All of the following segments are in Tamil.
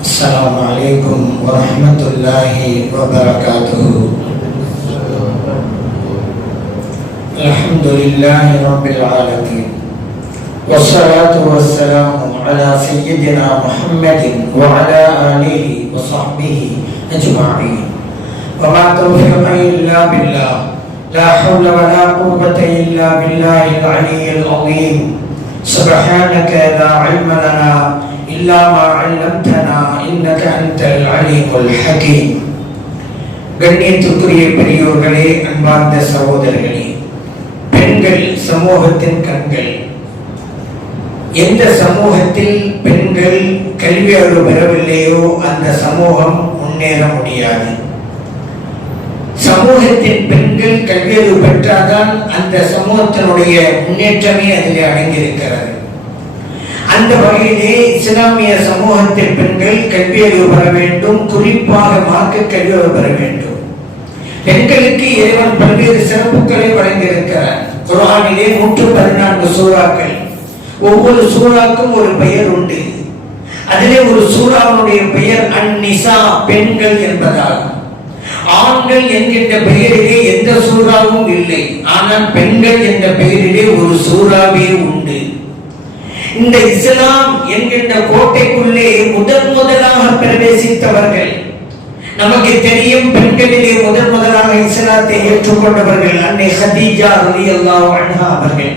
السلام عليكم ورحمة الله وبركاته. الحمد لله رب العالمين والصلاة والسلام على سيدنا محمد وعلى آله وصحبه أجمعين. وما توفيقي إلا بالله، لا حول ولا قوة إلا بالله العلي العظيم. سبحانك لا علم لنا إلا ما علمتنا إنك أنت العليم الحكيم. கண்ணியத்துக்குரிய பெரியோர்களே, அன்பார்ந்த சகோதரர்களே, பெண்கள் சமூகத்தின் கண்கள். எந்த சமூகத்தில் பெண்கள் கல்வி அறிவு பெறவில்லையோ அந்த சமூகம் முன்னேற முடியாது. சமூகத்தின் பெண்கள் கல்வி அறிவு பெற்றால்தான் அந்த சமூகத்தினுடைய முன்னேற்றமே அதில் அடங்கியிருக்கிறது. அந்த வகையிலே இஸ்லாமிய சமூகத்தில் பெண்கள் கல்வி அறிவு பெற வேண்டும், குறிப்பாக மார்க்க கல்வி அறிவு பெற வேண்டும். பெண்களுக்கு இறைவன் பல்வேறு சிறப்புகளை வழங்கியிருக்கிறார். குர்ஆனிலே 114 சூறாக்கள், ஒவ்வொரு சூறாக்கும் ஒரு பெயர் உண்டு. அதிலே ஒரு சூறாவுடைய பெயர் அன்-நிசா, பெண்கள் என்பதாகும். ஆண்கள் என்கின்ற பெயரிலே எந்த சூறாவும் இல்லை, ஆனால் பெண்கள் என்ற பெயரிலே ஒரு சூறாவே உண்டு. இந்த இஸ்லாம் என்கின்ற கோட்டைக்குள்ளே முதலாக பிரவேசித்தவர்கள் நமக்கு தெரியும். பெண்களிலே முதலாக இஸ்லாத்தை ஏற்றுக்கொண்டவர்கள் அன்னை ஹதீஜா ரலியல்லாஹு அன்ஹா அவர்கள்.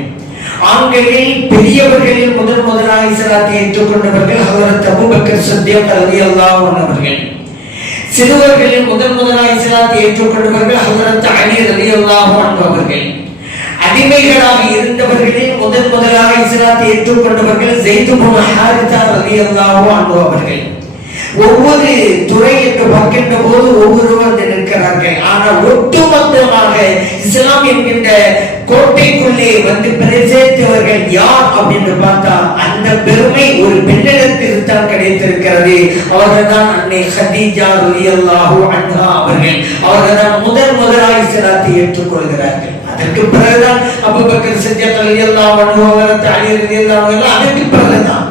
ஆண்களில் பெரியவர்களில் முதலாக இஸ்லாத்தை ஏற்றுக்கொண்டவர்கள் ஹஜ்ரத் அபூபக்கர் சித்திக் ரலியல்லாஹு அன்ஹு அவர்கள். சிறுவர்களில் முதலாக இஸ்லாத்தை ஏற்றுக்கொண்டவர்கள் ஹஜ்ரத் அலி ரலியல்லாஹு அன்ஹு அவர்கள். அடிமைகளாக இருந்தவர்களில் முதலாக இஸ்லாத்தை ஏற்றுக்கொண்டவர்கள் ஸைத் இப்னு ஹாரிஸா ரலியல்லாஹு அன்ஹு அவர்கள். ஒவ்வொரு துறை என்று பார்க்கின்ற போது ஒவ்வொருவர் இருக்கிறார்கள். ஆனால் ஒட்டுமொத்தமாக இஸ்லாம் என்கின்ற கோட்டைக்குள்ளே வந்து பிரவேசித்தவர்கள் யார் அப்படின்னு பார்த்தா அந்த பெருமை ஒரு பெண்ணிடத்தில் தான் கிடைத்திருக்கிறது. அவர்கள் தான் அன்னை ஹதீஜா ரலியல்லாஹு அன்ஹா அவர்கள். அவர்கள் தான் முதலாக இஸ்லாத்தை ஏற்றுக்கொள்கிறார்கள். அதற்கு பிறகுதான் அபூபக்கர் சித்திக் ரலியல்லாஹு அன்ஹு ஹஜ்ரத் அலி ரலியல்லாஹு அன்ஹு, அதற்கு பிறகுதான்.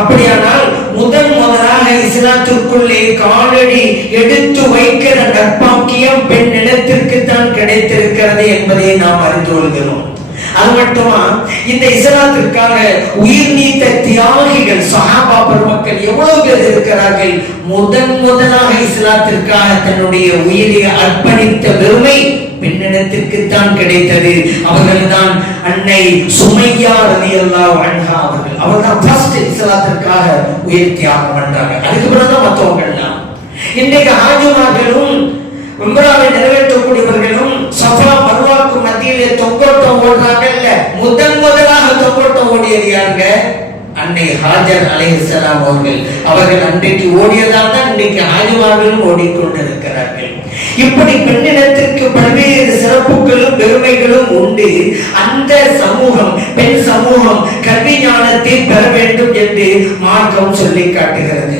அப்படியானால் முதலாக இஸ்லாத்திற்குள்ளே காலடி எடுத்து வைக்கிற நற்பாக்கியம் பெண்ணிடத்திற்கு தான் கிடைத்திருக்கிறது என்பதை நாம் அறிந்து கொள்கிறோம். அது மட்டுமா, இந்த இஸ்லாத்திற்காக உயிர் நீத்த தியாகிகள் சஹாபா பெருமக்கள் எவ்வளவு பேர் இருக்கிறார்கள். முதலாக இஸ்லாத்திற்காக தன்னுடைய உயிரை அர்ப்பணித்த பெருமை பெண்ணிடத்திற்கு தான் கிடைத்தது. அவர்கள் தான் அன்னை சுமையா ரலியல்லாஹு அன்ஹா அவர்கள். அவர் தான் ஃபர்ஸ்ட் இஸ்லாத்திற்காக உயிர் தியாகம் பண்றாங்க. அதுக்கு பிறகுதான் மற்றவங்க எல்லாம். இன்றைக்கு ஹாஜிமார்களும் உம்ராவை நிறைவேற்றக்கூடியவர்களும் சஃபா மர்வாக்கு மத்தியிலே தொங்கோட்டம் ஓடுறாங்கல்ல, முதலாக தொங்கோட்டம் ஓடியது யாருங்க? அன்னை ஹாஜர் அலைஹிஸ்ஸலாம் அவர்கள். அவர்கள் அன்றைக்கு ஓடியதால் தான் இன்றைக்கு ஹாஜிமார்களும் ஓடிக்கொண்டிருக்கிறார்கள். இப்படி பெண்ணிடத்திற்கு பல்வேறு சிறப்புகளும் பெருமைகளும் உண்டு. அந்த சமூகம், பெண் சமூகம் கல்வி ஞானத்தை பெற வேண்டும் என்று மார்க்கம் சொல்லி காட்டுகிறது.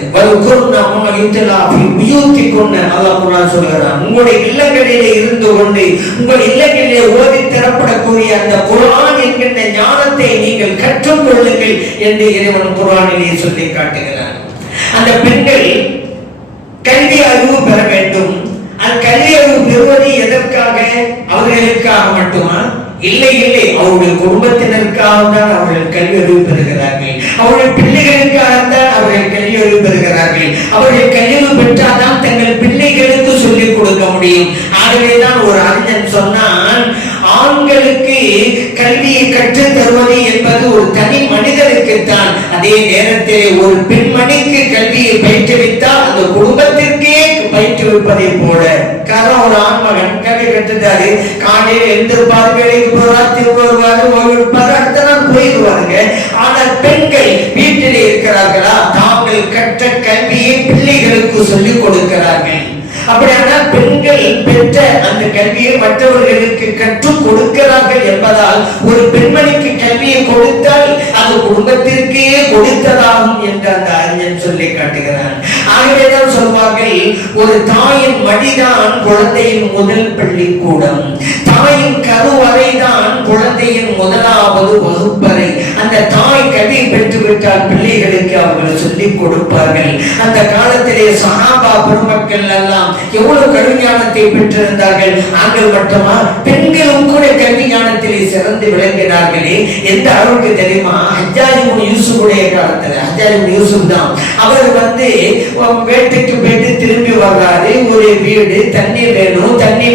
உங்களுடைய இல்லங்களிலே இருந்து கொண்டு உங்கள் இல்லங்களிலே ஓதி தரப்படக்கூடிய அந்த குர்ஆன் என்கின்ற ஞானத்தை நீங்கள் கற்றுக்கொள்ளுங்கள் என்று இறைவன் குர்ஆனிலே சொல்லி காட்டுகிறார். அந்த பெண்கள் கல்வி அறிவு பெற வேண்டும். அந்த கல்வி அறிவு பெறுவது எதற்காக? அவர்களுக்காக மட்டுமா? இல்லை, அவருடைய குடும்பத்தினருக்காக தான் அவர்கள் கல்வி அறிவு பெறுகிறார்கள். அவருடைய பிள்ளைகளுக்காக தான் அவர்கள் கல்வி அறிவு பெறுகிறார்கள். அவர்கள் கல்வி அறிவு பெற்றால்தான் தங்கள் பிள்ளைகளுக்கு சொல்லிக் கொடுக்க முடியும். ஆகவேதான் ஒரு அறிஞன் சொன்னான், ஆண்களுக்கு கல்வியை கற்றுத் தருவது என்பது ஒரு தனி மனிதனுக்கு தான். அதே நேரத்தில் ஒரு பெண்மணிக்கு கல்வியை பயிற்றுவித்தால் அந்த குடும்பத்திற்கே பயிற்றுவிப்பதை போல. காரணம், ஒரு ஆண்மகன் கல்வி கற்றுத்தாரு, காலையில் எழுந்திருப்பாரு, வேலைக்கு போறாரு, திரும்ப வருவாரு, ஓய்வெடுப்பாரு, அடுத்த நாள் போயிடுவாருங்க. ஆனால் பெண்கள் வீட்டிலே இருக்கிறார்களா, தாங்கள் கற்ற கல்வியை பிள்ளைகளுக்கு சொல்லிக் கொடுக்கிறார்கள். அப்படியானால் பெண்கள் பெற்ற அந்த கல்வியை மற்றவர்களுக்கு கற்றுக் கொடுக்கிறார்கள் என்பதால் ஒரு பெண்மணிக்கு கல்வியை கொடுத்தால் அது குடும்பத்திற்கே கொடுத்ததாகும் என்று அந்த அறிஞன் சொல்லி காட்டுகிறான். ஆகவேதான் சொல்வார்கள், ஒரு தாயின் மடிதான் குழந்தையின் முதல் பள்ளிக்கூடம், தாயின் கருவறைதான் குழந்தையின் முதலாவது வகுப்பறை. அந்த தாய் கல்வி பெற்றுவிட்டால் பிள்ளைகளுக்கு அவர்கள் சொல்லிக் கொடுப்பார்கள். அந்த காலத்திலே சஹாபா பெருமக்கள் எல்லாம் எவ்வளவு கல்வி ஞானத்தை பெற்றிருந்தார்கள். ஆண்கள் மட்டுமா, பெண்களும் கூட கல்வி ஞானத்திலே சிறந்து விளங்கினார்களே. எந்த அளவுக்கு தெரியுமா? ஹஜ்ஜாஜ் இப்னு யூசுஃபுடைய காலத்துல, ஹஜ்ஜாஜ் இப்னு யூசுஃப் தான், அவர் வேட்டைக்கு போயிட்டு திரும்பி வர்றாரு. ஒரு வீடு, தண்ணி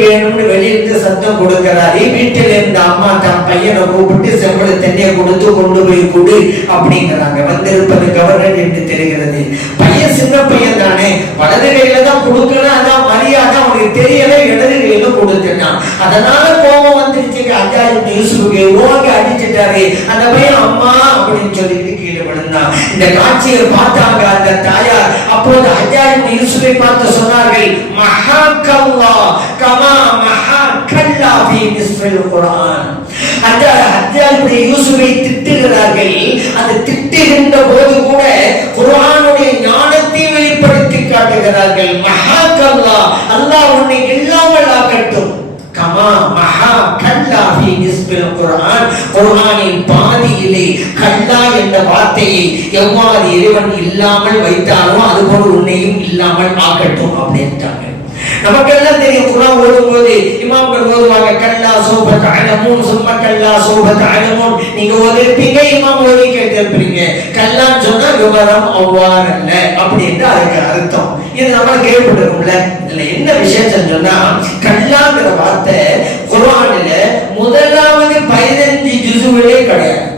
வேணும்னு வெளியிருந்து சத்தம் கொடுக்கிறாரு. வீட்டில் இருந்த அம்மா தான் பையனை கூப்பிட்டு செம்பள தண்ணியை கொடுத்து கொண்டு போய் கொடு அப்படிங்கிறாங்க. வந்திருப்பது கவர்னர் என்று தெரிகிறது. பையன் சின்ன பையன் தானே, வலது கையில தான் கொடுக்கணும், அதான் மரியாதை. அவனுக்கு தெரியல, இடது கையில கொடுத்துட்டான். அதனால கோபம் வந்துருச்சு. ஹஜ்ஜாஜ் இப்னு யூசுஃபுக்கு ஓங்கி அடிச்சிட்டாரு. அந்த பையன் அம்மா அப்படின்னு சொல்லிட்டு கீழே விழுந்தான். இந்த காட்சியை பார்த்தாங்க அந்த தாயார். அப்போது ஹஜ்ஜாஜ் இப்னு யூசுஃபை பார்த்து சொன்னார்கள், மஹாக்கல்லாஹ் கமா மஹாக்கல்லா ஃபீ நிஸ்ஃபில் குர்ஆன். அந்த ஹஜ்ஜாஜ் இப்னு யூசுஃபை திட்டுகிறார்கள். அந்த திட்டுகின்ற போது கூட குர்ஆனுடைய ஞானத்தை வெளிப்படுத்தி காட்டுகிறார்கள். மஹாக்கல்லாஹ், அல்லாஹ் உன்னை இல்லாமல் ஆக்கட்டும். கமா மஹா கல்லா ஃபீ நிஸ்பில் குர்ஆன், குர்ஆனின் பாதியிலே கல்லா என்ற வார்த்தையை எவ்வாறு இறைவன் இல்லாமல் வைத்தானோ அதுபோல் உன்னையும் இல்லாமல் ஆக்கட்டும் அப்படின்ட்டாங்க. நமக்கெல்லாம் தெரியும், குர்ஆன் ஓதும்போது இமாம்கள் ஓதுவாங்க, கல்லா சௌப தஅலமூன் சும்ம கல்லா சௌப தஅலமூன். நீங்க ஓதிருப்பீங்க, இமாம் ஓதி கேட்டிருப்பீங்க. கல்லான்னு சொன்னா விவரம் அவ்வாறல்ல அப்படின்னு அதுக்கு அர்த்தம். இது நம்ம கேள்விப்பட்டிருக்கோம்ல. இதுல என்ன விசேஷம் சொன்னா, கல்லாங்கிற வார்த்தை குர்ஆன்ல முதலாவது 15 ஜுசுவிலே கிடையாது.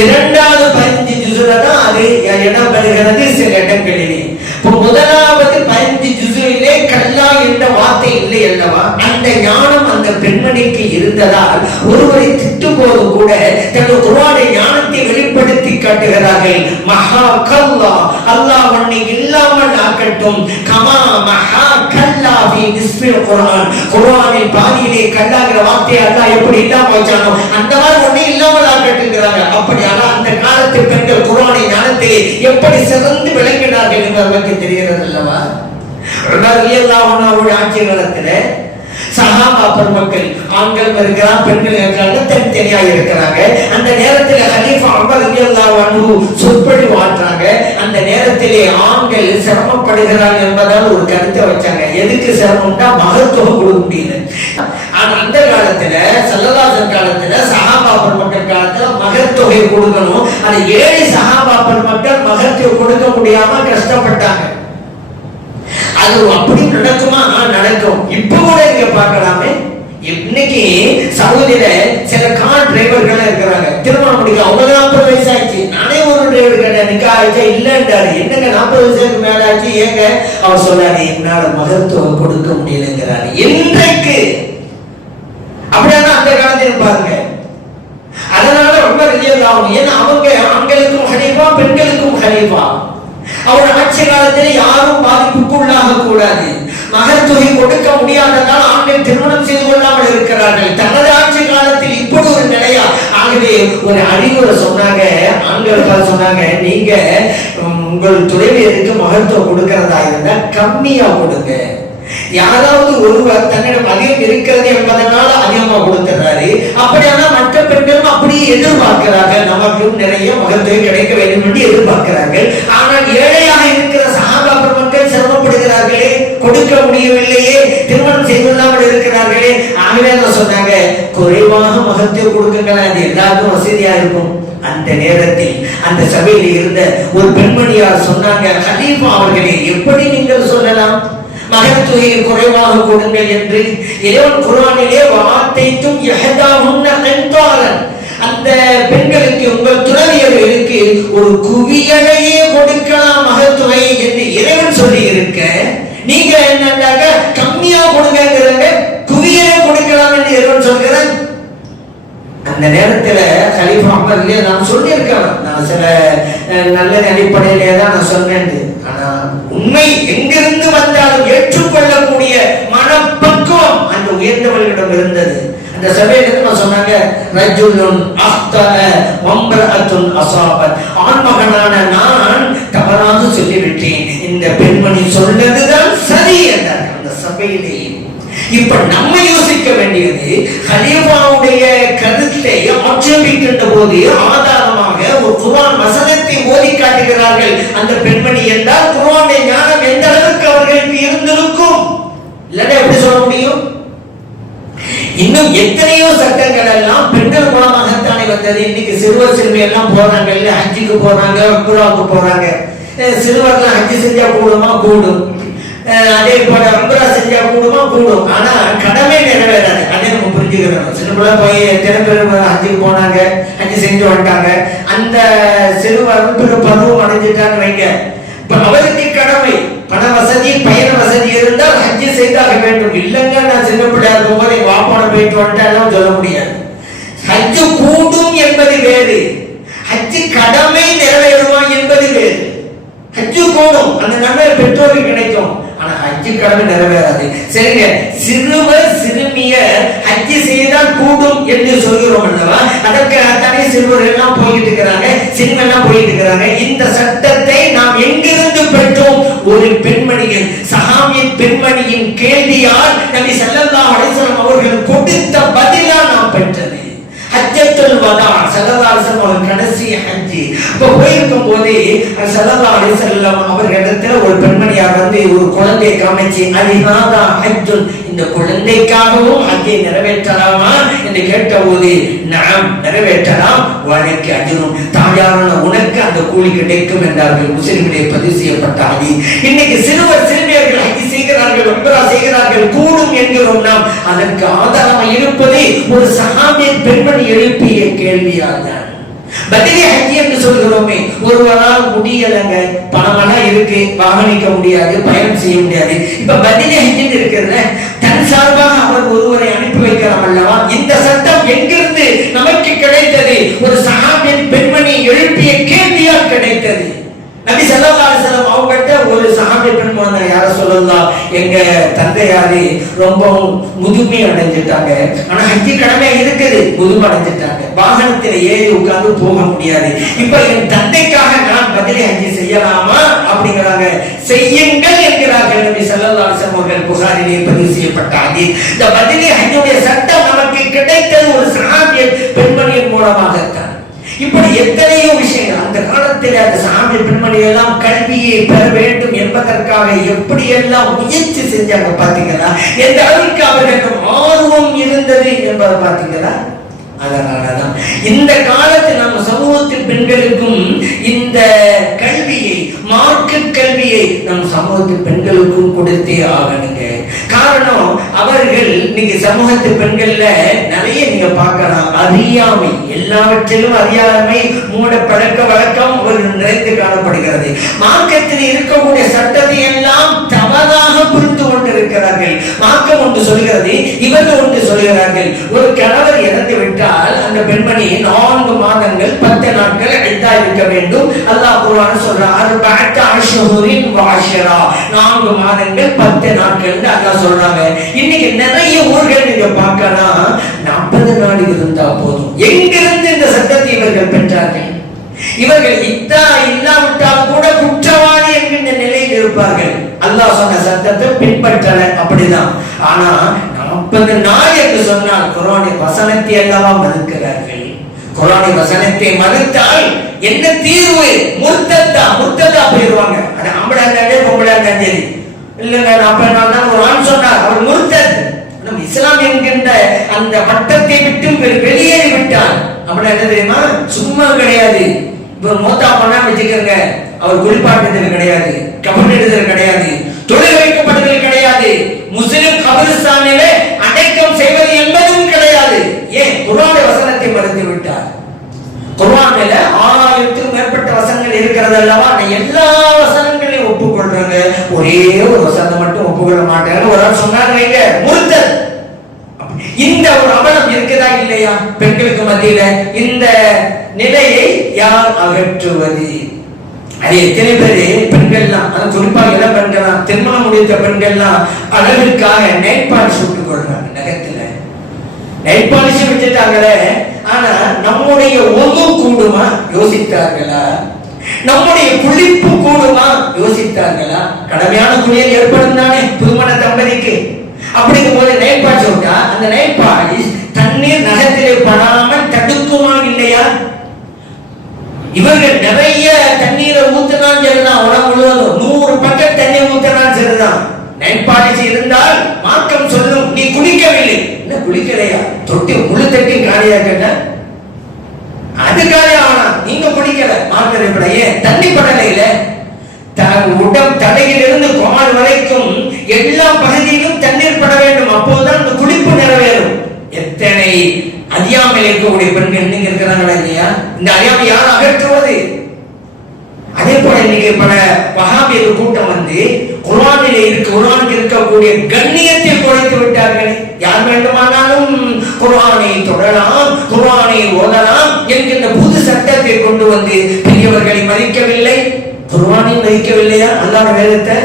இரண்டாவது 15 ஜுசுல தான் அது இடம் பெறுகிறது சில இடங்களிலே. முதலாவது 15 ஜுசுவிலே கல்லா என்ற வார்த்தை இல்லை அல்லவா? அந்த ஞானம் அந்த பெண்மணிக்கு இருந்ததால் ஒருவரை திட்டும் போது கூட தன்னுடைய குர்ஆனை ஞானத்தை வெளிப்படுத்தி காட்டுகிறார்கள். மஹா கல்லா, அல்லாஹ் உன்னை இல்லாமல் ஆக்கட்டும். கமா மஹா கல்லா ஃபீ நிஸ்பில் குர்ஆன், குர்ஆனின் பாதியிலே கல்லாங்கிற வார்த்தையை அல்லாஹ் எப்படி இல்லாம வச்சானோ அந்த மாதிரி உன்னை இல்லாமல் ஆக்கட்டுங்கிறாங்க. அப்படியானா அந்த காலத்து பெண்கள் குர்ஆனை ஞானத்தை எப்படி சிறந்து விளங்கினார்கள் என்று நமக்கு தெரிகிறது அல்லவா? அவருடைய ஆட்சி காலத்துல சஹாபா பெருமக்கள் ஆண்கள் இருக்கிறார், பெண்கள் இருக்கிறாங்க, தனித்தனியாக இருக்கிறாங்க. அந்த நேரத்தில் ஹலீஃபா உமர் ரலியல்லாஹு அன்ஹு சொற்பொழிவு ஆற்றாங்க. அந்த நேரத்திலே ஆண்கள் சிரமப்படுகிறார்கள் என்பதால் ஒரு கருத்தை வச்சாங்க. எதுக்கு சிரமம்னா மகத்துவம் கொடுக்க முடியல. ஆனா அந்த காலத்துல ஸல்லல்லாஹு அலைஹி காலத்துல சஹாபா பெருமக்கள் காலத்துல மகத்தொகை கொடுக்கணும். அது 7 சஹாபா பெருமக்கள் மகத்துவம் கொடுக்க முடியாம கஷ்டப்பட்டாங்க. அது அப்படி நடக்குமா? நடக்கும். இப்ப கூட இங்க பார்க்கலாமே. இன்னைக்கு சவுதியில சில கார் டிரைவர்கள் இருக்கிறாங்க, திருமணம் முடிக்க அவங்க 40 வயசு ஆச்சு. நானே ஒரு டிரைவர் கேட்டேன், நிக்கா ஆச்சா? இல்லன்றாரு. என்னங்க 40 வயசுக்கு மேல ஆச்சு, ஏங்க? அவர் சொன்னாரு, என்னால மகத்துவம் கொடுக்க முடியலங்கிறாரு. இன்றைக்கு அப்படியான அந்த காலத்தில் பாருங்க. அதனால ரொம்ப ரியலாகும். ஏன்னா அவங்க ஆண்களுக்கும் ஹலீஃபா, பெண்களுக்கும் ஹலீஃபா. அவர் ஆட்சி காலத்தில் யாரும் பாதிப்புக்குள்ளாக கூடாது. மகத்தொகை கொடுக்க முடியாததால் ஆண்கள் திருமணம் செய்து கொள்ளாமல் இருக்கிறார்கள். தனது ஆட்சி காலத்தில் இப்படி ஒரு நிலையா? ஆகவே ஒரு அறிவுரை சொன்னாங்க, ஆண்கள் சொன்னாங்க, நீங்க உங்கள் துணைவியருக்கு மகத்துவம் கொடுக்கிறதா இருந்தா கம்மியா கொடுங்க. யாராவது ஒருவர் தன்னிடம் அதிகம் இருக்கிறது என்பதனால அதிகமா கொடுத்துறாரு. அப்படியானா மற்ற பெண்களும் அப்படியே எதிர்பார்க்கிறார்கள், நமக்கும் நிறைய மகத்துவம் கிடைக்க வேண்டும் என்று எதிர்பார்க்கிறார்கள். ஆனால் ஏழையாக இருக்கிற சஹாபா பெருமக்கள் சிரமப்படுகிறார்களே, கொடுக்க முடியவில்லையே, திருமணம் செய்துள்ளாமல் இருக்கிறார்களே. ஆகவே சொன்னாங்க, குறைவாக மகத்துவம் கொடுக்குங்களா, அது எல்லாருக்கும் வசதியா இருக்கும். அந்த நேரத்தில் அந்த சபையில் இருந்த ஒரு பெண்மணியார் சொன்னாங்க, கலீஃபா அவர்களே, எப்படி நீங்கள் சொல்லலாம் மகத்துவத்தை குறைவாக கொடுங்கள் என்று? இறைவன் குர்ஆனிலே வாத்தைத்தும் யஹதாஹுன்ன கன்தாரன், அந்த பெண்களுக்கு உங்கள் துறவியர்களுக்கு ஒரு குவியலையே கொடுக்கலாம் மகத்துவை என்று இறைவன் சொல்லி இருக்க, நீங்க என்னண்டாக கம்மியா கொடுங்கிறாங்க, குவியலை கொடுக்கலாம் என்று இறைவன் சொல்கிறான். அந்த நேரத்தில் கலீஃபா உமர்லே நான் சொல்லியிருக்கேன், நான் சில நல்ல அடிப்படையிலே தான் நான் சொன்னேன். ஆனா உண்மை எங்கிருந்து வந்தாலும் ஏற்றுக்கொள்ளக்கூடிய மனப்பக்குவம் அந்த உயர்ந்தவர்களிடம் இருந்தது. அந்த சபையில சொன்னாங்க, ரஜுலுன் அஹ்தல வம்ரஅத்துன் அஸாபத், ஆண்மகனான நான் தவறாக சொல்லிவிட்டேன், இந்த பெண்மணி சொன்னதுதான் சரி என்றார் அந்த சபையிலே. இப்ப நம்ம யோசிக்க வேண்டியது, கலீஃபாவுடைய கருத்தை ஆட்சேபிக்கின்ற போது ஆதாரமாக ஒரு குர்ஆன் வசனத்தை ஓதி காட்டுகிறார்கள் அந்த பெண்மணி என்றால் குர்ஆனுடைய ஞானம் எந்த அளவுக்கு அவர்களுக்கு இருந்திருக்கும். இல்லைன்னா எப்படி சொல்ல முடியும்? இன்னும் எத்தனையோ சட்டங்கள் எல்லாம் பெண்கள் மூலமாகத்தானே வந்தது. இன்னைக்கு சிறுவர் சிறுமி எல்லாம் போறாங்க, இல்ல ஹஜ்ஜுக்கு போறாங்க, உம்ராவுக்கு போறாங்க. சிறுவர்கள் ஹஜ்ஜு செஞ்சா கூடுமா? கூடும். அதே போல உம்ரா செஞ்சா கூடுமா? கூடும். ஆனா கடமை நிறைவேறாது. அதே நம்ம புரிஞ்சுக்கிறோம். சிறுவர்கள போய் எத்தனை பேர் ஹஜ்ஜுக்கு போனாங்க, ஹஜ்ஜு செஞ்சு வந்துட்டாங்க. அந்த சிறுவர் பருவம் அடைஞ்சிட்டான்னு வைங்க, அவருக்கு கடமை, பண வசதி பயண வசதி இருந்தால் ஹஜ்ஜு செய்தாக வேண்டும். இல்லைங்க நான் சின்ன பிள்ளையா இருக்கும் போது வாப்பான போயிட்டு வந்துட்டேன் சொல்ல முடியாது. ஹஜ்ஜு கூடும் என்பது வேறு, ஹஜ்ஜு கடமை நிறைவேறுமா என்பது வேறு. ஹஜ்ஜு கூடும், அந்த நன்மை பெற்றோருக்கு கிடைக்கும், ஆனா ஹஜ்ஜு கடமை நிறைவேறாது. சரிங்க, சிறுவர் சிறுமியர் ஹஜ்ஜு செய்தால் கூடும் என்று சொல்கிறோம் அல்லவா? அதற்கு தானே சிறுவர்கள் எல்லாம் போயிட்டு இருக்கிறாங்க, சிறுவர் எல்லாம் போயிட்டு இருக்கிறாங்க. இந்த சட்டத்தை நாம் எங்கிருந்து பெற்றோம்? ஒரு பெண்மணியின், சஹாபியின் பெண்மணியின் கேள்வியால் நபி ஸல்லல்லாஹு அலைஹி வஸல்லம் அவர்கள் கொடுத்த பதிலா நாம் பெற்றது. ஹஜ்ஜத்துல் வதா, ஸல்லல்லாஹு அலைஹி வஸல்லம் கடைசி ஹஜ்ஜி. அப்ப போயிருக்கும் போது ஸல்லல்லாஹு அலைஹி வஸல்லம் அவர்களிடத்துல ஒரு பெண்மணியார் வந்து ஒரு குழந்தையை காமிச்சு, அலிஹாதா ஹஜ்ஜுன், இந்த குழந்தைக்காகவும் ஹஜ்ஜை நிறைவேற்றலாமா என்று கேட்டபோது, நாம் நிறைவேற்றலாம், வழக்கு அஜரும், தாயாரான உனக்கு அந்த கூலி கிடைக்கும் என்றார்கள். முஸ்லிமிலே பதிவு செய்யப்பட்ட ஹதீஸ். இன்னைக்கு சிறுவர் சிறுமியர்கள் ஹஜ்ஜி செய்கிறார்கள், உம்ரா செய்கிறார்கள், கூடும் என்கிறோம் நாம். அதற்கு ஆதாரம் இருப்பது ஒரு சஹாபியின் பெண்மணி எழுப்பிய கேள்வியால்தான். பதிலே ஹஜ் என்று சொல்கிறோமே, ஒருவரால் முடியலங்க, பணமெல்லாம் இருக்கு, வாகனிக்க முடியாது, பயணம் செய்ய முடியாது. இப்ப பதிலே ஹஜ் இருக்கிறது, தன் சார்பாக அவர் ஒருவரை அனுப்பி வைக்கலாம் அல்லவா? இந்த சட்டம் எங்கிருந்து நமக்கு கிடைத்தது? ஒரு சஹாபியின் பெண்மணி எழுப்பிய கேள்வியால் கிடைத்தது. நபி ஸல்லல்லாஹு அலைஹி வஸல்லம் அவங்கள்ட்ட ஒரு சஹாபி பெண் வந்தாங்க, யார சொல்லலாம், எங்க தந்தையாரு ரொம்ப முதுமை அடைஞ்சிட்டாங்க, ஆனா ஹஜ்ஜி கடமை இருக்குது, முதுமை அடைஞ்சிட்டாங்க, வாகனத்தில் ஏறி உட்கார்ந்து போக முடியாது. இப்ப என் தந்தைக்காக நான் பதிலே ஹஜ்ஜி செய்யலாமா அப்படிங்கிறாங்க. செய்யுங்கள் என்கிறார்கள் நபி ஸல்லல்லாஹு அலைஹி வஸல்லம் அவர்கள். புகாரிலே பதிவு செய்யப்பட்ட ஹதீஸ். இந்த பதிலே ஹஜ்ஜுடைய சட்டம் நமக்கு கிடைத்தது ஒரு சஹாபி பெண்மணியின் மூலமாகத்தான். இப்படி எத்தனையோ விஷயங்கள் அந்த காலத்தில் அந்த சஹாபி பெண்மணி எல்லாம் கல்வியை பெற வேண்டும் என்பதற்காக எப்படி எல்லாம் முயற்சி செஞ்சாங்க பாத்தீங்களா? எந்த அளவுக்கு அவர்களுக்கு ஆர்வம் இருந்தது என்பதை பாத்தீங்களா? அதனாலதான் இந்த காலத்தில் நம்ம சமூகத்தில் பெண்களுக்கும் இந்த கல்வியை, மார்க்க கல்வியை நம் சமூகத்தில் பெண்களுக்கும் கொடுத்தே ஆகணுங்க. காரணம், அவர்கள் இன்னைக்கு சமூகத்து பெண்கள்ல நிறைய நீங்க பார்க்கலாம், அறியாமை, எல்லாவற்றிலும் அறியாமை, மூட பழக்க வழக்கம் நிறைந்து காணப்படுகிறது. மார்க்கத்தில் இருக்கக்கூடிய சட்டத்தை எல்லாம் தவறாக புரிந்து கொண்டிருக்கிறார்கள். மார்க்கம் ஒன்று சொல்கிறது, இவர்கள் ஒன்று சொல்கிறார்கள். ஒரு கணவர் இறந்து விட்டால் அந்த பெண்மணி 4 மாதங்கள் 10 நாட்கள் இத்தா இருக்க வேண்டும். அல்லாஹ் குர்ஆன் சொல்றார், 4 மாதங்கள் 10 நாட்கள் அல்லாஹ் சொல்றாங்க. இன்னைக்கு நிறைய ஊர்கள் நீங்க பார்க்கலாம், 40 நாள் இருந்தா போதும். எங்கிருந்து இந்த சட்டத்தை இவர்கள் பெற்றார்கள்? இவர்கள் இத்தா இல்லாவிட்டால் கூட குற்றவாளி என்கின்ற நிலையில் இருப்பார்கள். அல்லாஹ் சொன்ன சட்டத்தை பின்பற்றல, அப்படிதான். ஆனா 40 நாள் என்று சொன்னால் குர்ஆனின் வசனத்தை அல்லவா மறுக்கிறார்கள். குர்ஆனின் வசனத்தை மறுத்தால் என்ன தீர்வு? முர்த்ததா போயிடுவாங்க. அது ஆம்பளை இருந்தாலே பொம்பளை இருந்தாலே இல்லைங்க, 40 நாள் தான் ஒரு ஆண் சொன்னார், அவர் முர்த்தத். நம் இஸ்லாம் என்கின்ற அந்த வட்டத்தை விட்டு வெளியேறி விட்டார். அப்படின்னா என்ன தெரியுமா? சும்மா கிடையாது. இப்ப மோத்தா பண்ணா வச்சுக்கிறங்க, அவர் குளிப்பாட்டுதல் கிடையாது, கபனிடுதல் கிடையாது, தொழில் வைக்கப்படுதல் கிடையாது, முஸ்லிம் கபரிஸ்தானிலே அடக்கம் செய்வது என்பதும் கிடையாது. ஏன்? குர்ஆனுடைய வசனத்தை மறுத்து விட்டார். குர்ஆனில 6000க்கும் மேற்பட்ட வசனங்கள் இருக்கிறது அல்லவா? எல்லா வசனங்களையும் ஒப்புக்கொள்றாங்க, ஒரே ஒரு வசனம் மட்டும் ஒப்புக்கொள்ள மாட்டாங்க. ஒரு ஆள் சொன்னாங்க, முர்த்தத். இந்த ஒரு அவலம் இருக்குதா இல்லையா பெண்களுக்கு மத்தியில? இந்த நிலையை யார் அகற்றுவது? அது எத்தனை பேரு பெண்கள்லாம், அது குறிப்பாக இளம் பெண்கள்லாம், திருமணம் முடித்த பெண்கள்லாம் அழகுக்காக நேர்பாடு சுட்டுக் கொள்றாங்க நகத்துல. நெயில் பாலிஷ் வச்சுட்டாங்களே, ஆனா நம்முடைய ஒது கூடுமா யோசித்தார்களா? நம்முடைய குளிப்பு கூடுமா யோசித்தார்களா? கடமையான குளியல் ஏற்படும் தானே புதுமண தம்பதிக்கு. அப்படிங்கும் போது நெயில் பாலிஷ் விட்டா அந்த நெயில் பாலிஷ் தண்ணீர் நகத்திலே படாமல் தடுக்குமா இல்லையா? இவர்கள் நிறைய தண்ணீரை ஊத்தினான் சரிதான், உடம்பு முழுவதும் 100 பக்கெட் தண்ணீர் ஊத்தினான் சரிதான். நெயில் பாலிஷ் இருந்தால் மார்க்கம் சொல்லும் நீ குளிக்கவில்லை. என்ன குளிக்கலையா? தொட்டி முழு தட்டி காலியா கேட்ட அது காலியாவனா? நீங்க குளிக்கல மார்க்கம் ஏன் தண்ணி படலையில உடம்பு தலையிலிருந்து கால் வரைக்கும் எல்லா பகுதியிலும் தண்ணீர் பட வேண்டும். அப்போதுதான் அந்த குளிப்பு நிறைவேறும். எத்தனை அறியாமல் இருக்கக்கூடிய பெண்கள் இன்னைக்கு இருக்கிறாங்களா இல்லையா? இந்த அறியாமை யார் அகற்றுவது? அதே போல இன்னைக்கு பல வஹாபியர் கூட்டம் வந்து குர்ஆனுக்கு இருக்கக்கூடிய கண்ணியத்தை குறைத்து விட்டார்கள். யார் வேண்டுமானாலும் குர்ஆனை தொடலாம், குர்ஆனை ஓதலாம் என்கின்ற புது சட்டத்தை கொண்டு வந்து பெரியவர்களை மதிக்கவில்லை, குர்ஆனை மதிக்கவில்லையா? அல்லாஹ் வேதத்தை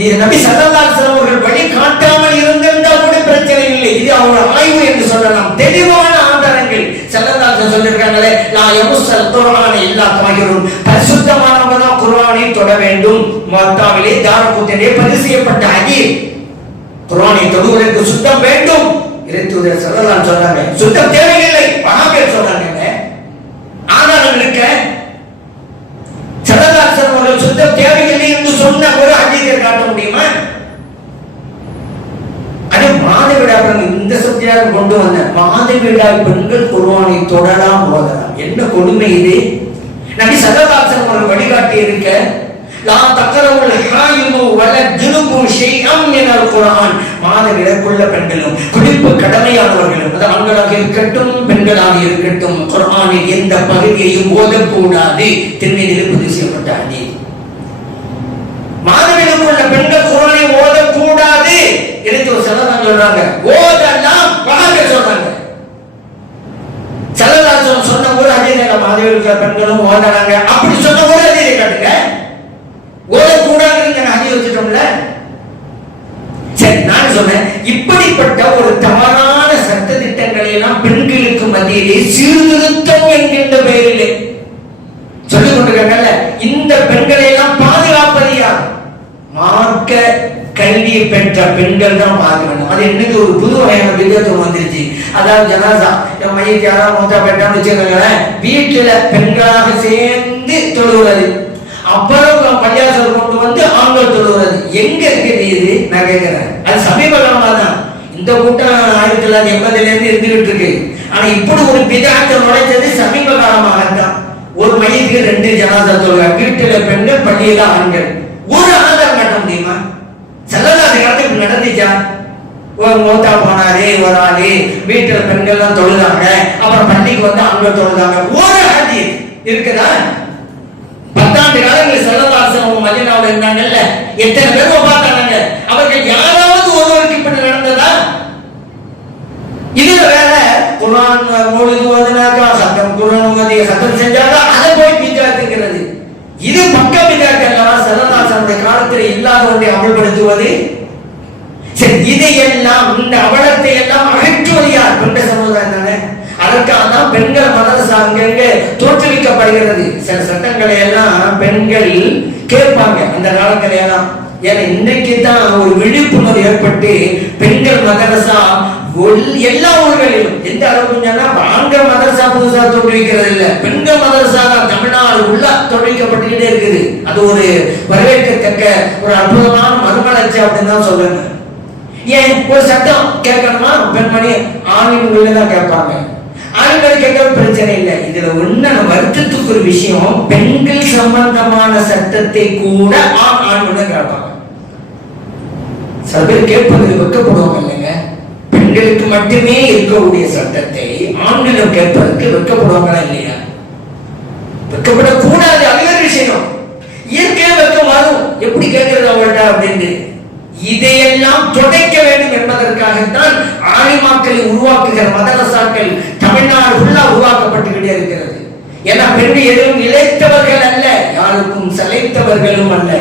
இது நபி ஸல்லல்லாஹு அலைஹி வஸல்லம் அவர்கள் வழி காட்டாமல் இருந்திருந்தால் கூட பிரச்சனை இல்லை. இது அவருடைய ஆய்வு என்று சொல்லலாம். தெளிவான ஆதாரங்கள் ஸல்லல்லாஹு அலைஹி வஸல்லம் சொல்லிருக்காங்களே, லா யமுஸ்ஸல் குர்ஆன இல்லா தாஹிருன், பரிசுத்தமானவங்க தான் குர்ஆனை தொட வேண்டும். முவத்தாவிலே தாரகுத்திலே பதிவு செய்யப்பட்ட ஹதீஸ். குர்ஆனை தொடுவதற்கு சுத்தம் வேண்டும். இறைத்தூதர் ஸல்லல்லாஹு அலைஹி வஸல்லம் சொன்னாங்க, சுத்தம் தேவையில்லை. வஹாபியர் சொன்னாங்க ஆதாரம் இருக்க ஸல்லல்லாஹு அலைஹி வஸல்லம் அவர்கள் சுத்தம் தேவையில்லை என்று சொன்ன ஒரு ஹதீஸை காட்ட முடியுமா? அதே மாதவிடாய் இந்த சத்தியாக கொண்டு வந்த மாதவிடாய் பெண்கள் குர்ஆனை தொடலாம் ஓதலாம். என்ன கொடுமை இது! நபி ஸல்லல்லாஹு அலைஹி வஸல்லம் அவர்கள் வழிகாட்டி இருக்க லா தக்ரவுல் ஹாயிது வல ஜுனுபு ஷைஅம் மினல் குர்ஆன், மாதவிடாய்க்குள்ள பெண்களும் குளிப்பு கடமையானவர்களும், அது ஆண்களாக இருக்கட்டும் பெண்களாக இருக்கட்டும், குர்ஆனில் எந்த பகுதியையும் ஓதக்கூடாது. திருமதியில் பதிவு செய்யப்பட்ட ஹதீஸ். மாதவிடாய்க்குள்ள பெண்கள் குர்ஆனை ஓதக்கூடாது என்று ஸல்லல்லாஹு சொல்றாங்க. ஓதலாம் வஹாபியர் சொல்றாங்க. ஸல்லல்லாஹு அலைஹி வஸல்லம் சொன்ன ஒரு ஹதீஸ்ல மாதவிடாய்க்குள்ள பெண்களும் ஓதறாங்க அப்படி சொன்ன ஒரு ஹதீஸை காட்டுங்க. ஓதக்கூடாதுன்னு ஹதீஸ் வச்சிட்டோம்ல. சரி, நான் சொன்னேன் இப்படிப்பட்ட ஒரு தவறான சட்ட திட்டங்களை எல்லாம் பெண்களுக்கு மத்தியிலே சீர்திருத்தம் என்கின்ற பெயரிலே சொல்லிக் கொண்டிருக்காங்கல்ல. இந்த பெண்களை எல்லாம் பாதுகாப்பது யார்? மார்க்க கல்வியை பெற்ற பெண்கள் தான் பாதுகாக்கணும். அது இன்னைக்கு ஒரு புது வகையான விதத்துவம் வந்துருச்சு. அதாவது ஜனாசா மையத்தை யாராவது மூத்தா பெற்றான்னு வச்சுக்கோங்களேன், வீட்டுல பெண்களாக சேர்ந்து தொழுவது, அப்புறம் பள்ளியாசல் கொண்டு வந்து ஆண்கள் தொழுவது. எங்க இருக்குது இது? நான் கேட்கிறேன். அது சமீப காலமா தான். இந்த கூட்டம் 1980 இருந்து இருந்துகிட்டு இருக்கு. ஆனா இப்படி ஒரு பிதாத்தை நுழைச்சது சமீப காலமாகத்தான். ஒரு மையத்துக்கு 2 ஜனாசா தொழுக, வீட்டுல பெண்கள் பள்ளியில ஆண்கள். ஒரு ஆதாரம் காட்ட முடியுமா? ஸல்லல்லாஹு காலத்துக்கு நடந்துச்சா? மூத்தா போனாரு ஒரு ஆளு, வீட்டுல பெண்கள் தான் தொழுதாங்க, அப்புறம் பள்ளிக்கு வந்து ஆண்கள் தொழுதாங்க. ஒரு ஹதீஸ் இருக்குதா? 10 ஆண்டு காலங்கள் ஸல்லல்லாஹு அலைஹி வஸல்லம் மதீனாவுல இருந்தாங்கல்ல, எத்தனை பேர் வஃபாத்தானாங்க? அவர்கள் யாராவது ஒருவருக்கு இப்படி நடந்ததா? இதுல வேற குர்ஆன் மௌலிது ஓதுனாக்கா சத்தம், குர்ஆன் ஓதி சத்தம் செஞ்சாக்கா அதை போய் பிதாத்துங்கிறது. இது பக்க பிதாத்தல்லவா? ஸல்லல்லாஹு அலைஹி வஸல்லம் காலத்தில் இல்லாத ஒன்றை அமல்படுத்துவது. சரி, இதையெல்லாம் இந்த அவலத்தை எல்லாம் அகற்றுவது யார்? பெண்ட சமுதாயம் தானே. அதற்காக தான் பெண்கள் மதரசா அங்கங்கே தோற்றுவிக்கப்படுகிறது. சில சட்டங்களை எல்லாம் பெண்கள் கேட்பாங்க அந்த காலங்களை எல்லாம். ஏன்னா இன்னைக்கு தான் ஒரு விழிப்புணர்வு ஏற்பட்டு பெண்கள் மதரசா எல்லா ஊர்களிலும் எந்த அளவுக்கு ஆண்கள் மதரசா புதுசா தோற்றுவிக்கிறது இல்ல, பெண்கள் மதரசா தான் தமிழ்நாடு உள்ள தோற்றுவிக்கப்பட்டுக்கிட்டே இருக்குது. அது ஒரு வரவேற்கத்தக்க ஒரு அற்புதமான மறுமலர்ச்சி அப்படின்னு தான் சொல்லுங்க. ஏன் ஒரு சட்டம் கேட்கணுமா? பெண்மணி ஆண்கள் தான் கேட்பாங்க. ஆண்கள் கேட்க பிரச்சனை இல்லை. இதுல ஒண்ணு வருத்தத்துக்கு ஒரு விஷயம், பெண்கள் சம்பந்தமான சட்டத்தை கூட ஆண்கள் கேட்பாங்க. சில பேர் கேட்பது வெட்கப்படுவாங்க இல்லைங்க. பெண்களுக்கு மட்டுமே இருக்கக்கூடிய சட்டத்தை ஆண்களும் கேட்பதற்கு வெட்கப்படுவாங்களா இல்லையா? வெட்கப்படக்கூடாது. அது ஒரு விஷயம். இயற்கையா வெட்கம் வரும். எப்படி கேட்கறது அவங்கள்ட்ட அப்படின்னு. இதையெல்லாம் துடைக்க வேண்டும் என்பதற்காகத்தான் ஆலிமாக்களை உருவாக்குகிற மதரசாக்கள் தமிழ்நாடு ஃபுல்லா உருவாக்கப்பட்டுக்கிட்டே இருக்கிறது. ஏன்னா பெண்கள் எதுவும் இழைத்தவர்கள் அல்ல, யாருக்கும் சளைத்தவர்களும் அல்ல.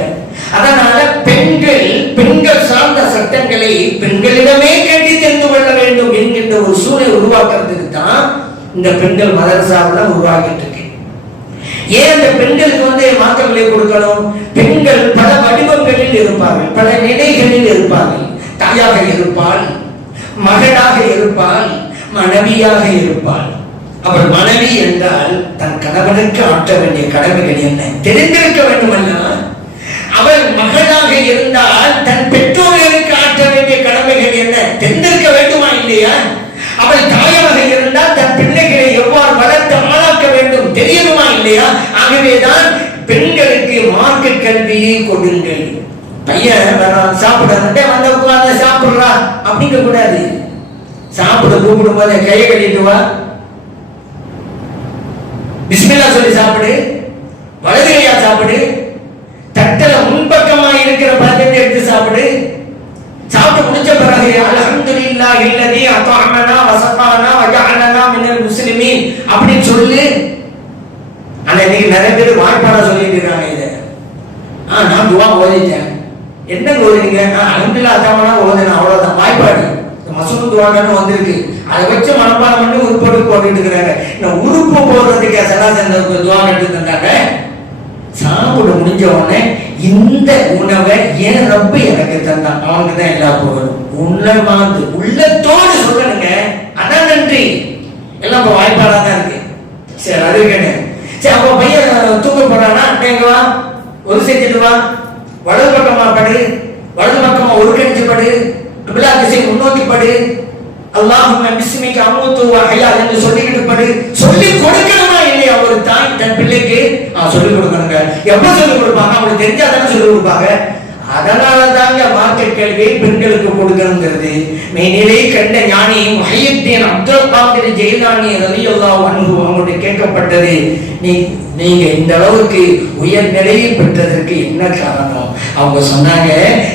அதனால பெண்கள் சார்ந்த சட்டங்களை பெண்களிடமே கேட்டு தெரிந்து கொள்ள வேண்டும் என்கின்ற ஒரு சூழ்நிலை உருவாக்குறதுக்கு தான் இந்த பெண்கள் மதரசாவெல்லாம் உருவாக்கிட்டு இருக்கு. ஏன் அந்த பெண்களுக்கு மாற்றங்களை கொடுக்கணும்? பெண்கள் பல வடிவங்களில் இருப்பார்கள், பல நிலைகளில் இருப்பார்கள். தாயாக இருப்பாள், மகளாக இருப்பாள், மனைவியாக இருப்பாள். அவள் மனைவி என்றால் தன் கணவனுக்கு ஆற்ற வேண்டிய கடமைகள் என்ன தெரிந்திருக்க வேண்டுமல்ல. அவள் மகளாக இருந்தால் தன் பெற்றோர்களுக்கு ஆற்ற வேண்டிய கடமைகள் என்ன தெரிந்திருக்க வேண்டுமா இல்லையா? அவள் தாயாக இருந்தால் தன் பிள்ளைகளை எவ்வாறு வளர்த்து ஆளாக்க வேண்டும் தெரியணுமா இல்லையா? ஆகவேதான் பெண்களுக்கு மார்க்க கல்வியை கொடுங்கள். பையன் சாப்பிட வந்த உட்கார்ந்து சாப்பிடுறா அப்படிங்க கூடாது. சாப்பிட கூப்பிடும் போது கையை கட்டிட்டு வா, பிஸ்மில்லா சொல்லி சாப்பிடு, வலது கையா சாப்பிடு, தட்டல முன்பக்கமா இருக்கிற பழக்கத்தை எடுத்து சாப்பிடு. சாப்பிட்டு முடிச்ச பிறகு அல்ஹம்துலில்லாஹி அல்லதி அத்அமனா வஸகானா வஜஅலனா மினல் முஸ்லிமீன் அப்படி சொல்லு. ஆனா இன்னைக்கு நிறைய பேர் வாய்ப்பாடா சொல்லிட்டு இருக்காங்க. இதை நான் துவா ஓதிட்டேன். என்ன ஓதுறீங்க? அல்ஹம்துலில்லாஹ் அத்அமனா ஓதுனா அவ்வளவுதான். வாய்ப்பாடு மசூத் துவான்னு வந்திருக்கு, அதை வச்சு மனப்பாடம் பண்ணி உருப்போடு போட்டுட்டு இருக்கிறாங்க. இந்த உறுப்பு போடுறதுக்கு சலாசன் துவா கட்டு தந்தாங்க. சாப்பிட முடிஞ்ச உடனே இந்த உணவை ஏன் ரப்பு எனக்கு தந்தான், அவனுக்கு தான் எல்லா போகணும். உள்ளமாந்து உள்ளத்தோடு சொல்லணுங்க, அதான் நன்றி. எல்லாம் இப்ப வாய்ப்பாடா தான் இருக்கு. சரி அது இருக்கேன். சரி அப்ப பையன் தூங்க போறானா, வா ஒரு செஞ்சுட்டு வா, வலது பக்கமா படு, வலது பக்கமா ஒரு கணிச்சு படு, கிப்லா திசை முன்னோக்கி படு, அல்லாஹும்ம பிஸ்மிக அமூது வ அஹ்யா என்று சொல்லிட்டு படு. சொல்லி கொடுக்கணுமா இல்லையா? ஒரு தாய் தன் பிள்ளைக்கு சொல்லி கொடுக்கணுங்க. எப்ப சொல்லி கொடுப்பாங்க? அவங்களுக்கு தெரிஞ்சாதானே சொல்லி கொடுப்பாங்க. அதனாலதாங்க மார்க்க கேள்வியை பெண்களுக்கு கொடுக்கணுங்கிறது. மெய்நிலை கண்ட ஞானி முஹையத்தீன் அப்துல் காதிர் ஜெயிலானி ரலியல்லாஹு அன்ஹு அவங்களுக்கு கேட்கப்பட்டது, நீங்க இந்த அளவுக்கு உயர் நிலையை பெற்றதற்கு என்ன காரணம்? அவங்க சொன்னாங்க,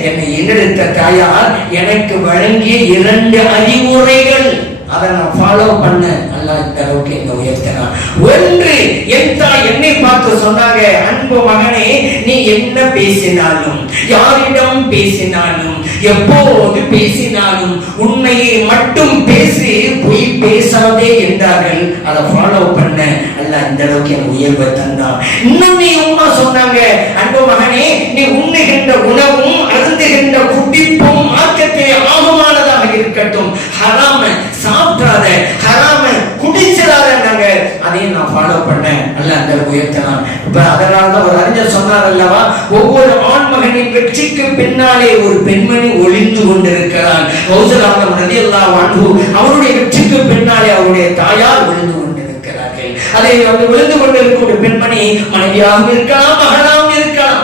என்னை ஈன்றெடுத்த தாயார் எனக்கு வழங்கிய 2 அறிவுரைகள், அதை நான் ஃபாலோ பண்ண அல்லாஹ் இந்த அளவுக்கு என்ன உயர்த்தினான். ஒன்று, என் தாய் என்னை பார்த்து சொன்னாங்க, அன்பு மகனே, நீ என்ன பேசினாலும், யாரிடம் பேசினாலும், எப்போது பேசினாலும் உண்மையை மட்டும் பேசி, பொய் பேசாதே என்றார்கள். அதை ஃபாலோ பண்ண அல்லாஹ் இந்த அளவுக்கு என் உயர்வை தந்தான். இன்னும் நீ உம்மா சொன்னாங்க, அன்பு மகனே, நீ உண்ணுகின்ற உணவும் அருந்துகின்ற குடிப்பும் மார்க்கத்திலே ஆகுமானதாக இருக்கட்டும். ஹராம சாப்பிடாத, ஹராம குடிச்சிடாதன்னாங்க. அதையும் நான் ஃபாலோ பண்ணேன். அல்ல அந்த உயர்த்தலாம். இப்ப அதனாலதான் ஒரு அறிஞர் சொன்னார் அல்லவா, ஒவ்வொரு ஆண்மகனின் வெற்றிக்கு பின்னாலே ஒரு பெண்மணி ஒளிந்து கொண்டிருக்கிறார். அவருடைய வெற்றிக்கு பின்னாலே அவருடைய தாயார் ஒளிந்து கொண்டிருக்கிறார்கள். அதை விழுந்து கொண்டிருக்கிற பெண்மணி மனைவியாகவும் இருக்கலாம், மகனாகவும் இருக்கலாம்.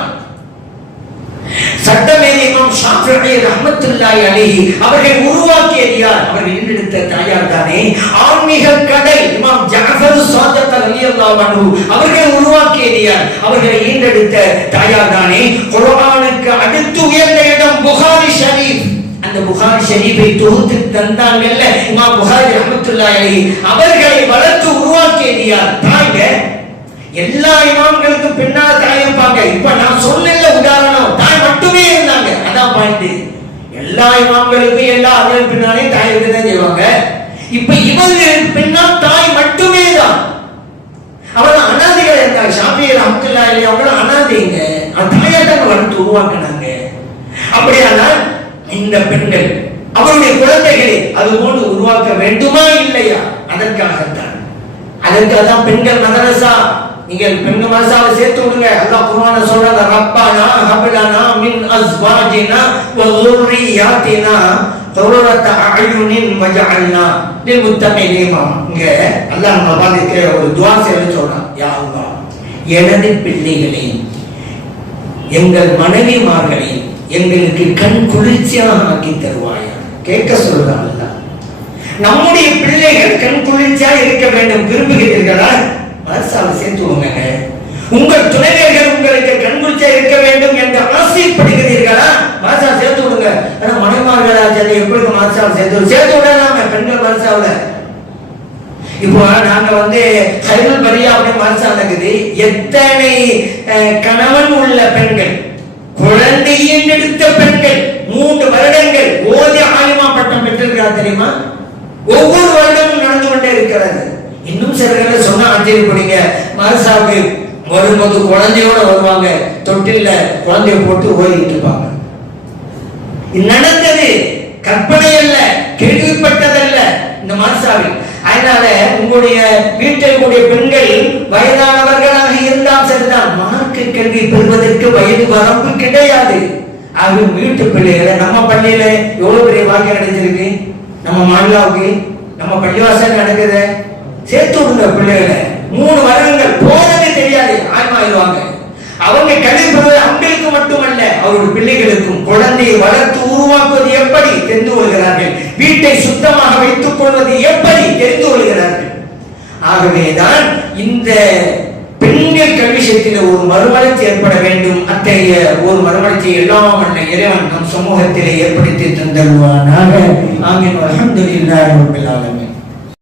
சட்டமேதை இமாம் ஷாஃபிஈ ரஹ்மத்துல்லாஹி அலைஹி அவர்கள் உருவாக்கியது யார்? அவர்கள் ஈன்றெடுத்த தாயார் தானே. ஆன்மீக கடை இமாம் ஜஅஃபர் ஸாதிக் ரலியல்லாஹு அன்ஹு அவர்கள் உருவாக்கியது யார்? அவர்கள் ஈன்றெடுத்த தாயார் தானே. குர்ஆனுக்கு அடுத்து உயர்ந்த இடம் புகாரி ஷரீஃப். அந்த புகாரி ஷரீஃபை தொகுத்து தந்தாங்கல்ல இமாம் புகாரி ரஹ்மத்துல்லாஹி அலைஹி, அவர்களை வளர்த்து உருவாக்கியது யார்? தாய்ங்க. எல்லா இமாம்களுக்கும் பின்னால் தாய் இருப்பாங்க. இப்ப நான் சொன்ன உதாரணம் தாய் மட்டுமே இருந்தாங்க, அதான் பாயிண்ட். எல்லா இமாம்களுக்கும் எல்லா அவர்கள் பின்னாலே தாய் இருக்கதான் செய்வாங்க. இப்ப இவங்களுக்கு பின்னால் தாய் மட்டுமே தான். அவங்க அனாதைகள் இருந்தாங்க. ஷாஃபிஈ ரஹ்மத்துல்லாஹி அலைஹி அவங்க அனாதைங்க, தாயாட்டாங்க வளர்த்து உருவாக்குனாங்க. அப்படியானால் இந்த பெண்கள் அவருடைய குழந்தைகளை அதுபோன்று உருவாக்க வேண்டுமா இல்லையா? அதற்காகத்தான் பெண்கள் மதரசா. நீங்கள் பெண்கள் மதரசாவை சேர்த்து விடுங்க. அல்லாஹ் குர்ஆன்ல சொல்றாங்க, ரப்பனா ஹப்லனா மின் அஸ்வாஜினா வ ذُرِّيَّاتِنَا قُرَّةَ أَعْيُنٍ وَجَعَلْنَا لِلْمُتَّقِينَ இமாம். இங்க அல்லாஹ் நம்ம பாதிக்கிற ஒரு துஆ செய்ய சொல்றான். யா அல்லாஹ், எனது பிள்ளைகளை, எங்கள் மனைவிமார்களை எங்களுக்கு கண் குளிர்ச்சியாக ஆக்கி தருவாயா. கேட்க சொல்றான் அல்லாஹ். நம்முடைய பிள்ளைகள் கண் குளிர்ச்சியா இருக்க வேண்டும் விரும்புகிறீர்களா? மதரசாவை சேர்த்துவோங்க. உங்கள் துணைவியர்கள் உங்களுக்கு கண் குளிர்ச்சியா இருக்க வேண்டும் என்று ஆசைப்படுகிறீர்களா? மதரசா சேர்த்து விடுங்க. ஆனா மனைமார்களா எப்படி மதரசாவை சேர்த்து விடலாம பெண்கள் மதரசாவில. இப்போ நாங்க ஹைருல் பரியா அப்படின்னு மதரசா நடக்குது. எத்தனை கணவன் உள்ள பெண்கள், குழந்தையை எடுத்த பெண்கள் 3 வருடங்கள் ஓதி ஆலிமா பட்டம் பெற்றிருக்கிறார் தெரியுமா? ஒவ்வொரு வருடமும் நடந்து கொண்டே இருக்கிறது. இன்னும் சிலர்களை சொன்னா ஆச்சரியப்படுங்க. மதரசாவுக்கு வரும்போது குழந்தையோட வருவாங்க, தொட்டில குழந்தைய போட்டு ஓடிட்டு இருப்பாங்க. நடந்தது, கற்பனை அல்ல, கேள்விப்பட்டதல்ல இந்த மதரசாவில். அதனால உங்களுடைய வீட்டில் கூடிய பெண்கள் வயதானவர்களாக இருந்தால் சரிதான், மார்க்க கல்வி பெறுவதற்கு வயது வரம்பு கிடையாது. அது வீட்டு பிள்ளைகளை நம்ம பள்ளியில எவ்வளவு பெரிய வாக்கியம் நடந்திருக்கு, நம்ம மாநிலாவுக்கு நம்ம பள்ளிவாசல் நடக்குது, சேர்த்து விடுங்க பிள்ளைகளை. 3 வருடங்கள் போறதே தெரியாது, ஆய்வாயிருவாங்க. அவங்க கல்வி பெறுவது அவங்களுக்கு மட்டுமல்ல, அவருடைய பிள்ளைகளுக்கும். குழந்தையை வளர்த்து உருவாக்குவது எப்படி தெரிந்து கொள்கிறார்கள், வீட்டை சுத்தமாக வைத்துக் கொள்வது எப்படி தெரிந்து கொள்கிறார்கள். ஆகவேதான் இந்த பெண்கள் கல்வி விஷயத்தில் ஒரு மறுமலர்ச்சி ஏற்பட வேண்டும். அத்தகைய ஒரு மறுமலர்ச்சி எல்லாம் அல்ல இறைவன் நம் சமூகத்திலே ஏற்படுத்தி தந்தருவானாக. ஆமீன். அல்ஹம்துலில்லாஹி ரப்பில் ஆலமீன்.